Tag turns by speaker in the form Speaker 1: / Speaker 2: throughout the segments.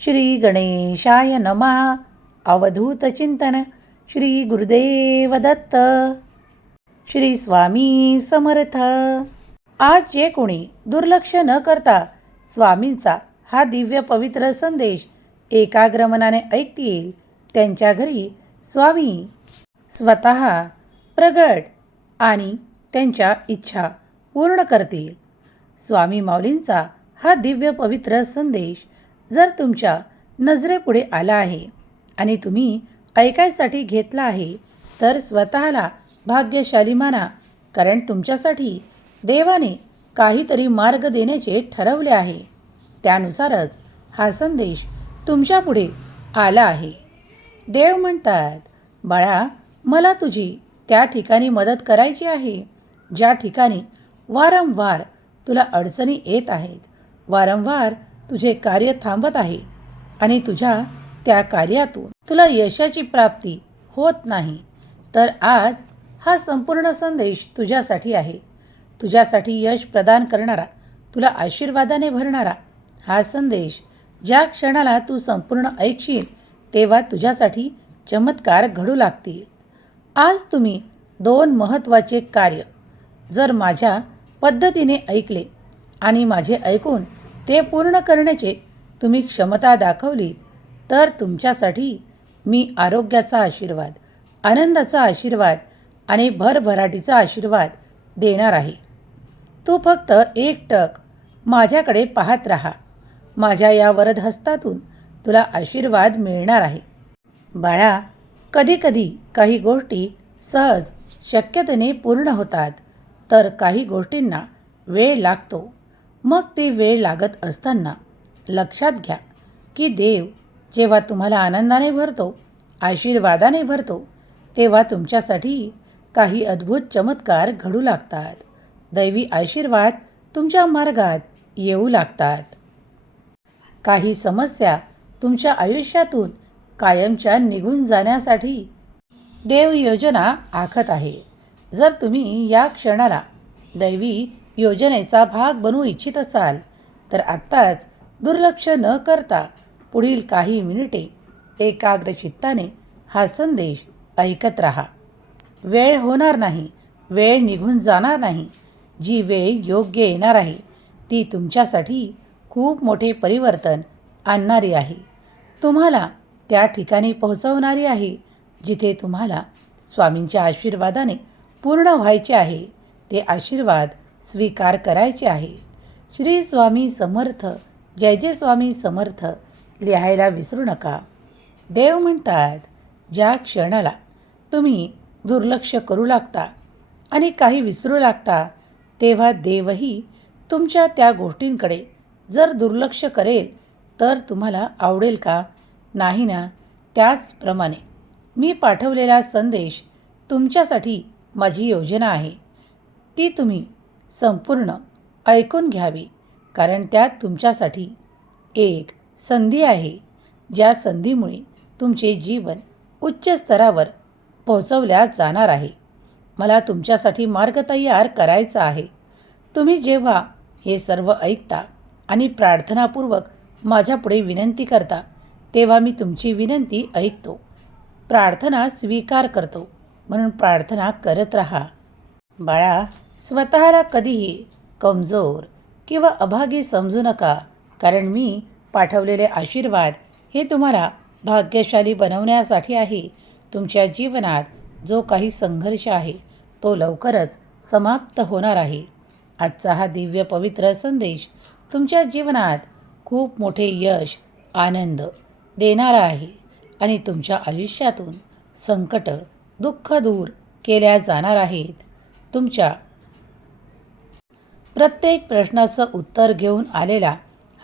Speaker 1: श्री गणेशाय नमः. अवधूत चिंतन. श्री गुरुदेव दत्त. श्री स्वामी समर्थ. आज जे कोणी दुर्लक्ष न करता स्वामींचा हा दिव्य पवित्र संदेश एकाग्र मनाने ऐकतील त्यांच्या घरी स्वामी स्वतः प्रगट आणि त्यांच्या इच्छा पूर्ण करतील. स्वामी माऊलींचा हा दिव्य पवित्र संदेश जर तुमच्या नजरेपुढे आला आहे आणि तुम्ही ऐकायसाठी घेतला आहे तर स्वतःला भाग्यशाली माना कारण तुमच्यासाठी देवाने काहीतरी मार्ग देण्याचे ठरवले आहे. त्यानुसारच हा संदेश तुमच्यापुढे आला आहे. देव म्हणतात बाळा मला तुझी त्या ठिकाणी मदत करायची आहे ज्या ठिकाणी वारंवार तुला अडचणी येत आहेत. वारंवार तुझे कार्य थांबत आहे आणि तुझ्या त्या कार्यातून तुला यशाची प्राप्ती होत नाही तर आज हा संपूर्ण संदेश तुझ्यासाठी आहे. तुझ्यासाठी यश प्रदान करणारा तुला आशीर्वादाने भरणारा हा संदेश ज्या क्षणाला तू संपूर्ण ऐकशील तेव्हा तुझ्यासाठी चमत्कार घडू लागतील. आज तुम्ही दोन महत्त्वाचे कार्य जर माझ्या पद्धतीने ऐकले आणि माझे ऐकून ते पूर्ण करण्याचे तुम्ही क्षमता दाखवलीत तर तुमच्यासाठी मी आरोग्याचा आशीर्वाद आनंदाचा आशीर्वाद आणि भरभराटीचा आशीर्वाद देणार आहे. तू फक्त एक टक माझ्याकडे पाहत राहा. माझ्या या वरद हस्तातून तुला आशीर्वाद मिळणार आहे. बाळा कधीकधी काही गोष्टी सहज शक्यतेने पूर्ण होतात तर काही गोष्टींना वेळ लागतो. मग ते वेळ लागत असताना लक्षात घ्या की देव जेव्हा तुम्हाला आनंदाने भरतो आशीर्वादाने भरतो तेव्हा तुमच्यासाठी काही अद्भुत चमत्कार घडू लागतात. दैवी आशीर्वाद तुमच्या मार्गात येऊ लागतात. काही समस्या तुमच्या आयुष्यातून कायमच्या निघून जाण्यासाठी देव योजना आखत आहे. जर तुम्ही या क्षणाला दैवी योजनेचा भाग बनवू इच्छित असाल तर आत्ताच दुर्लक्ष न करता पुढील काही मिनिटे एकाग्र चित्ताने हा संदेश ऐकत राहा. वेळ होणार नाही वेळ निघून जाणार नाही. जी वेळ योग्य येणार आहे ती तुमच्यासाठी खूप मोठे परिवर्तन आणणारी आहे. तुम्हाला त्या ठिकाणी पोहोचवणारी आहे जिथे तुम्हाला स्वामींच्या आशीर्वादाने पूर्ण व्हायचे आहे. ते आशीर्वाद स्वीकार करायचे आहे. श्री स्वामी समर्थ जय जय स्वामी समर्थ लिहायला विसरू नका. देव म्हणतात ज्या क्षणाला तुम्ही दुर्लक्ष करू लागता आणि काही विसरू लागता तेव्हा देवही तुमच्या त्या गोष्टींकडे जर दुर्लक्ष करेल तर तुम्हाला आवडेल का? नाही ना. त्याचप्रमाणे मी पाठवलेला संदेश तुमच्यासाठी माझी योजना आहे. ती तुम्ही संपूर्ण ऐकून घ्यावी. कारण त्यात तुमच्यासाठी एक संधी आहे. ज्या संधीमुळे तुमचे जीवन उच्च स्तरावर पोहोचवल्या जाणार आहे. मला तुमच्यासाठी मार्ग तयार करायचा आहे. तुम्ही जेव्हा हे सर्व ऐकता आणि प्रार्थनापूर्वक माझ्यापुढे विनंती करता तेव्हा मी तुमची विनंती ऐकतो. प्रार्थना स्वीकार करतो. म्हणून प्रार्थना करत राहा. बाळा स्वतःला कधीही कमजोर किंवा अभागी समजू नका कारण मी पाठवलेले आशीर्वाद हे तुम्हाला भाग्यशाली बनवण्यासाठी आहे. तुमच्या जीवनात जो काही संघर्ष आहे तो लवकरच समाप्त होणार आहे. आजचा हा दिव्य पवित्र संदेश तुमच्या जीवनात खूप मोठे यश आनंद देणारा आहे आणि तुमच्या आयुष्यातून संकट दुःख दूर केल्या जाणार आहेत. तुमच्या प्रत्येक प्रश्नाचं उत्तर घेऊन आलेला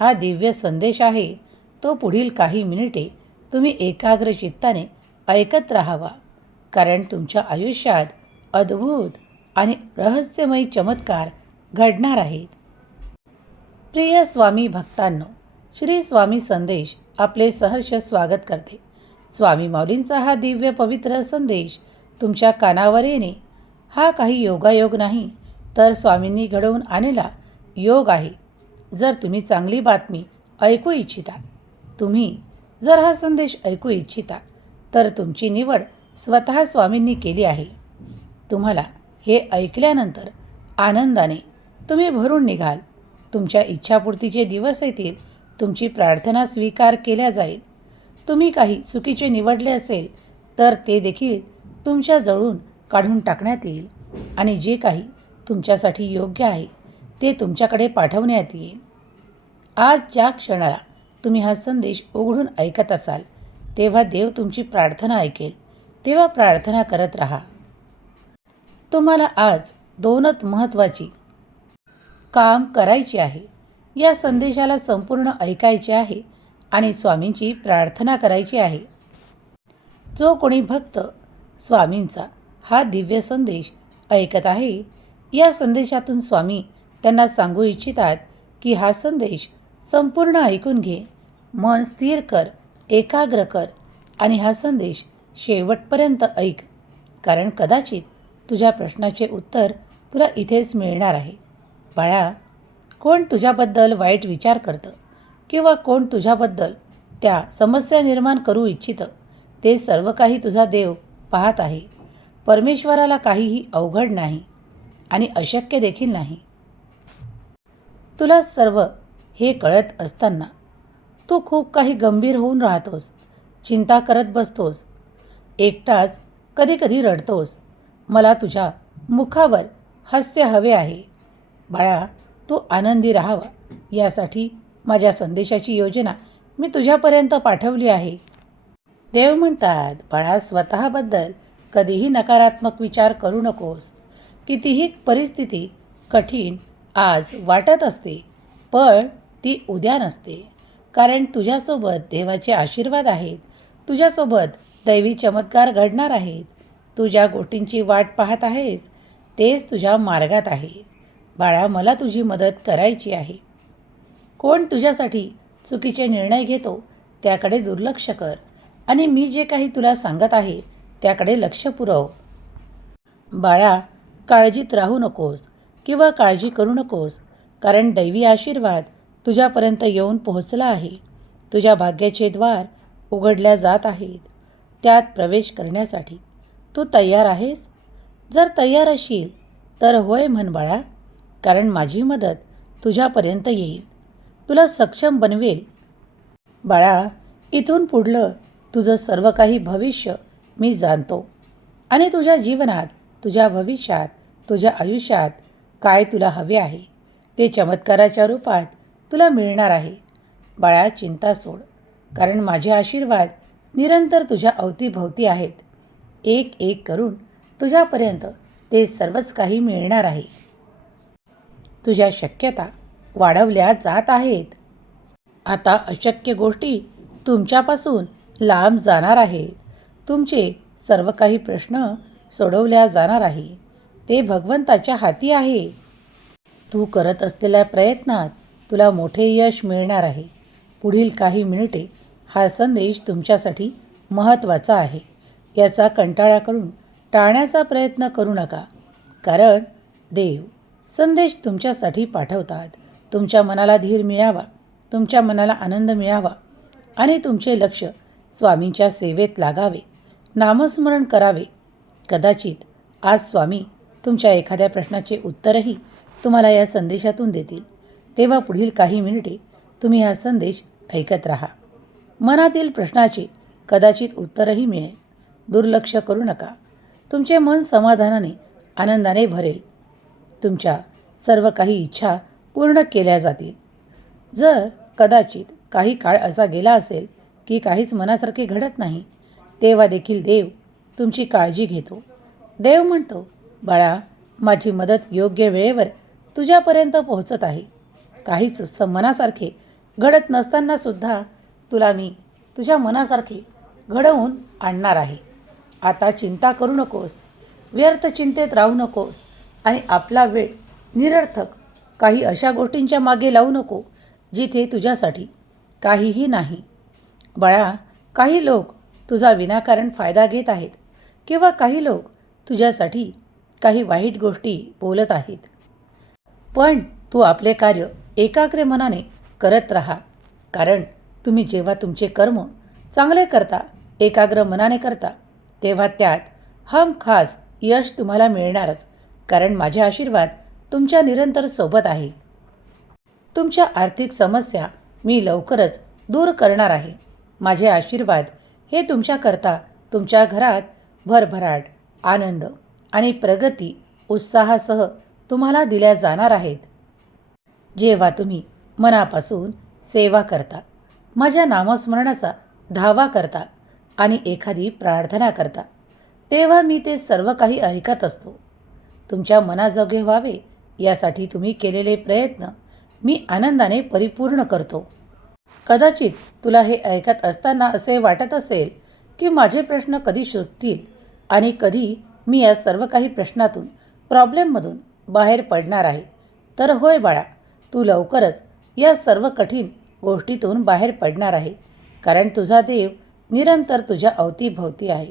Speaker 1: हा दिव्य संदेश आहे. तो पुढील काही मिनिटे तुम्ही एकाग्र चित्ताने ऐकत राहावा. कारण तुमच्या आयुष्यात अद्भुत आणि रहस्यमयी चमत्कार घडणार आहेत. प्रिय स्वामी भक्तांनो श्री स्वामी संदेश आपले सहर्ष स्वागत करते. स्वामी माऊलींचा हा दिव्य पवित्र संदेश तुमच्या कानावर येणे हा काही योगायोग नाही तर स्वामींनी घडवून आणलेला योग आहे. जर तुम्ही चांगली बातमी ऐकू इच्छिता तुम्ही जर हा संदेश ऐकू इच्छिता तर तुमची निवड स्वतः स्वामींनी केली आहे. तुम्हाला हे ऐकल्यानंतर आनंदाने तुम्ही भरून निघाल. तुमच्या इच्छापूर्तीचे दिवस येतील तुमची प्रार्थना स्वीकार केल्या जाईल. तुम्ही काही चुकीचे निवडले असेल तर ते देखील तुमच्या जवळून काढून टाकण्यात येईल. आणि जे काही तुमच्यासाठी योग्य आहे ते तुमच्याकडे पाठवण्यात येईल. आज ज्या क्षणाला तुम्ही हा संदेश उघडून ऐकत असाल तेव्हा देव तुमची प्रार्थना ऐकेल. तेव्हा प्रार्थना करत राहा. तुम्हाला आज दोनच महत्त्वाची काम करायची आहे. या संदेशाला संपूर्ण ऐकायचे आहे आणि स्वामींची प्रार्थना करायची आहे. जो कोणी भक्त स्वामींचा हा दिव्य संदेश ऐकत आहे या संदेशातून स्वामी त्यांना सांगू इच्छितात की हा संदेश संपूर्ण ऐकून घे मन स्थिर कर एकाग्र कर आणि हा संदेश शेवटपर्यंत ऐक. कारण कदाचित तुझ्या प्रश्नाचे उत्तर तुला इथेच मिळणार आहे. बाळा कोण तुझ्याबद्दल वाईट विचार करतं किंवा कोण तुझ्याबद्दल त्या समस्या निर्माण करू इच्छितं ते सर्व काही तुझा देव पाहत आहे. परमेश्वराला काहीही अवघड नाही. आणि अशक्य देखील नाही. तुला सर्व हे कळत असताना तू खूप काही गंभीर होऊन राहतोस चिंता करत बसतोस एकटाच कधीकधी रडतोस. मला तुझ्या मुखावर हास्य हवे आहे. बाळा तू आनंदी राहावा. यासाठी माझ्या संदेशाची योजना मी तुझ्यापर्यंत पाठवली आहे. देव म्हणतात बाळा स्वतःबद्दल कधीही नकारात्मक विचार करू नकोस. कितीही परिस्थिती कठीण आज वाटत असते पण ती उद्या नसते. कारण तुझ्यासोबत देवाचे आशीर्वाद आहेत. तुझ्यासोबत दैवी चमत्कार घडणार आहेत. तू ज्या गोष्टींची वाट पाहत आहेस तेच तुझ्या मार्गात आहे. बाळा मला तुझी मदत करायची आहे. कोण तुझ्यासाठी चुकीचे निर्णय घेतो त्याकडे दुर्लक्ष कर. आणि मी जे काही तुला सांगत आहे त्याकडे लक्ष पुरव. बाळा काळजीत राहू नकोस किंवा काळजी करू नकोस कारण दैवी आशीर्वाद तुझ्यापर्यंत येऊन पोहोचला आहे. तुझ्या भाग्याचे द्वार उघडल्या जात आहेत. त्यात प्रवेश करण्यासाठी तू तयार आहेस? जर तयार असशील तर होय म्हण बाळा कारण माझी मदत तुझ्यापर्यंत येईल. तुला सक्षम बनवेल. बाळा इथून पुढलं तुझं सर्व काही भविष्य मी जाणतो आणि तुझ्या जीवनात तुझ्या भविष्यात तुझ्या आयुष्यात काय तुला हवे आहे ते चमत्काराच्या रूपात तुला मिळणार आहे. बाळा चिंता सोड. कारण माझे आशीर्वाद निरंतर तुझ्या अवतीभोवती आहेत. एक एक करून तुझ्यापर्यंत ते सर्वच काही मिळणार आहे. तुझ्या शक्यता वाढवल्या जात आहेत. आता अशक्य गोष्टी तुमच्यापासून लांब जाणार आहेत. तुमचे सर्व काही प्रश्न सोडवल्या जाणार आहे ते भगवंताच्या हाती आहे. तू करत असलेल्या प्रयत्नात तुला मोठे यश मिळणार आहे. पुढील काही मिनिटे हा संदेश तुमच्यासाठी महत्त्वाचा आहे. याचा कंटाळा करून टाळण्याचा प्रयत्न करू नका. कारण देव संदेश तुमच्यासाठी पाठवतात. तुमच्या मनाला धीर मिळावा. तुमच्या मनाला आनंद मिळावा. आणि तुमचे लक्ष स्वामींच्या सेवेत लागावे. नामस्मरण करावे. कदाचित आज स्वामी तुमच्या एखाद्या प्रश्नाचे उत्तरही तुम्हाला या संदेशातून देतील. तेव्हा पुढील काही मिनिटे तुम्ही हा संदेश ऐकत राहा. मनातील प्रश्नाचे कदाचित उत्तरही मिळेल. दुर्लक्ष करू नका. तुमचे मन समाधानाने आनंदाने भरेल. तुमच्या सर्व काही इच्छा पूर्ण केल्या जातील. जर कदाचित काही काळ असा गेला असेल की काहीच मनासारखे घडत नाही तेव्हा देखील देव तुमची काळजी घेतो. देव म्हणतो बाळा माझी मदत योग्य वेळेवर तुझ्यापर्यंत पोहोचत आहे. काहीच स मनासारखे घडत नसतानासुद्धा तुला मी तुझ्या मनासारखे घडवून आणणार आहे. आता चिंता करू नकोस व्यर्थ चिंतेत राहू नकोस आणि आपला वेळ निरर्थक काही अशा गोष्टींच्या मागे लावू नको जिथे तुझ्यासाठी काहीही नाही. बाळा काही लोक तुझा विनाकारण फायदा घेत आहेत किंवा काही लोक तुझ्यासाठी काही वाईट गोष्टी बोलत आहेत. पण तू आपले कार्य एकाग्र मनाने करत राहा. कारण तुम्ही जेव्हा तुमचे कर्म चांगले करता एकाग्र मनाने करता तेव्हा त्यात हम खास यश तुम्हाला मिळणारच. कारण माझे आशीर्वाद तुमच्या निरंतर सोबत आहे. तुमच्या आर्थिक समस्या मी लवकरच दूर करणार आहे. माझे आशीर्वाद हे तुमच्याकरता तुमच्या घरात भरभराट आनंद. आणि प्रगती उत्साहासह तुम्हाला दिल्या जाणार आहेत. जेव्हा तुम्ही मनापासून सेवा करता माझ्या नामस्मरणाचा धावा करता आणि एखादी प्रार्थना करता तेव्हा मी ते सर्व काही ऐकत असतो. तुमच्या मनाजोगे व्हावे यासाठी तुम्ही केलेले प्रयत्न मी आनंदाने परिपूर्ण करतो. कदाचित तुला हे ऐकत असताना असे वाटत असेल की माझे प्रश्न कधी सुटतील आणि कधी मी या सर्व काही प्रश्नातून प्रॉब्लेममधून बाहेर पडणार आहे. तर होय बाळा तू लवकरच या सर्व कठीण गोष्टीतून बाहेर पडणार आहे. कारण तुझा देव निरंतर तुझ्या अवतीभोवती आहे.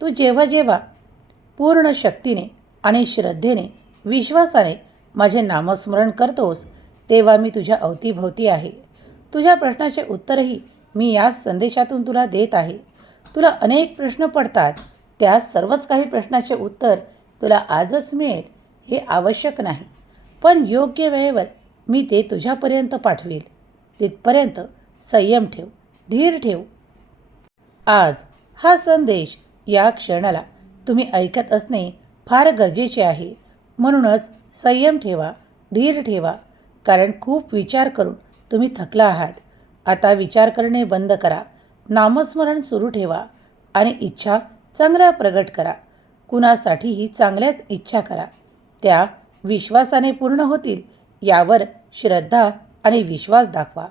Speaker 1: तू जेव्हा जेव्हा पूर्ण शक्तीने आणि श्रद्धेने विश्वासाने माझे नामस्मरण करतोस तेव्हा मी तुझ्या अवतीभोवती आहे. तुझ्या प्रश्नाचे उत्तरही मी या संदेशातून तुला देत आहे. तुला अनेक प्रश्न पडतात त्या सर्वच काही प्रश्नाचे उत्तर तुला आजच मिळेल हे आवश्यक नाही. पण योग्य वेळेवर मी ते तुझ्यापर्यंत पाठवेल. तिथपर्यंत संयम ठेव धीर ठेव. आज हा संदेश या क्षणाला तुम्ही ऐकत असणे फार गरजेचे आहे. म्हणूनच संयम ठेवा धीर ठेवा कारण खूप विचार करून तुम्ही थकला आहात. आता विचार करणे बंद करा. नामस्मरण सुरू ठेवा आणि इच्छा चांगला प्रगट करा. कुणासाठीही चांगल्याच इच्छा करा. त्या विश्वासाने पूर्ण होतील यावर श्रद्धा आणि विश्वास दाखवा.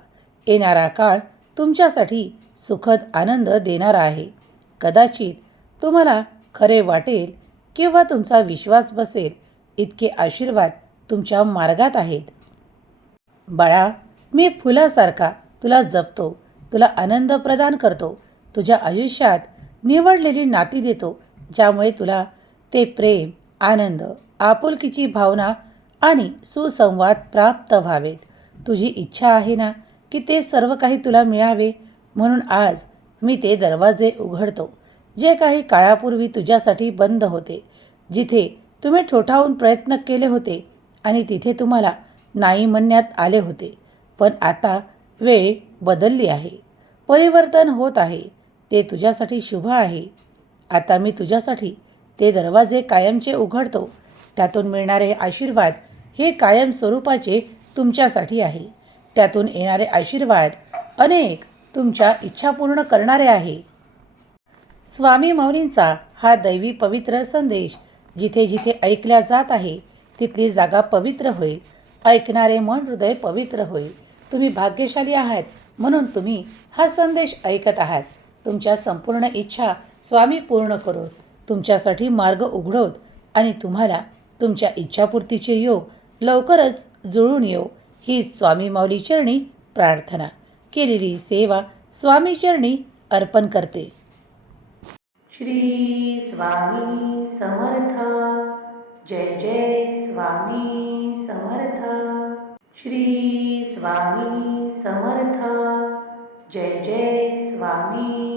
Speaker 1: येणारा काळ तुमच्यासाठी सुखद आनंद देणारा आहे. कदाचित तुम्हाला खरे वाटेल किंवा तुमचा विश्वास बसेल इतके आशीर्वाद तुमच्या मार्गात आहेत. बाळा मी फुलासारखा तुला जपतो तुला आनंद प्रदान करतो. तुझ्या आयुष्यात निवडलेली नाती देतो ज्यामुळे तुला ते प्रेम आनंद आपुलकीची भावना आणि सुसंवाद प्राप्त व्हावेत. तुझी इच्छा आहे ना की ते सर्व काही तुला मिळावे? म्हणून आज मी ते दरवाजे उघडतो जे काही काळापूर्वी तुझ्यासाठी बंद होते जिथे तुम्ही ठोठावून प्रयत्न केले होते आणि तिथे तुम्हाला नाही म्हणण्यात आले होते. पण आता वेळ बदलली आहे. परिवर्तन होत आहे. ते तुझ्यासाठी शुभ आहे. आता मी तुझ्यासाठी ते दरवाजे कायमचे उघडतो. त्यातून मिळणारे आशीर्वाद हे कायम स्वरूपाचे तुमच्यासाठी आहे. त्यातून येणारे आशीर्वाद अनेक तुमच्या इच्छा पूर्ण करणारे आहे. स्वामी मौलींचा हा दैवी पवित्र संदेश जिथे जिथे ऐकल्या जात आहे तिथली जागा पवित्र होईल. ऐकणारे मन हृदय पवित्र होईल. तुम्ही भाग्यशाली आहात म्हणून तुम्ही हा संदेश ऐकत आहात. तुमच्या संपूर्ण इच्छा स्वामी पूर्ण करोत. तुमच्यासाठी मार्ग उघडवत आणि तुम्हाला तुमच्या इच्छापूर्तीचे योग लवकरच जुळून येऊ ही स्वामी माऊली चरणी प्रार्थना. केलेली सेवा स्वामी चरणी अर्पण करते. श्री स्वामी समर्थ. जय जय स्वामी समर्थ. श्री स्वामी समर्थ. जय जय स्वामी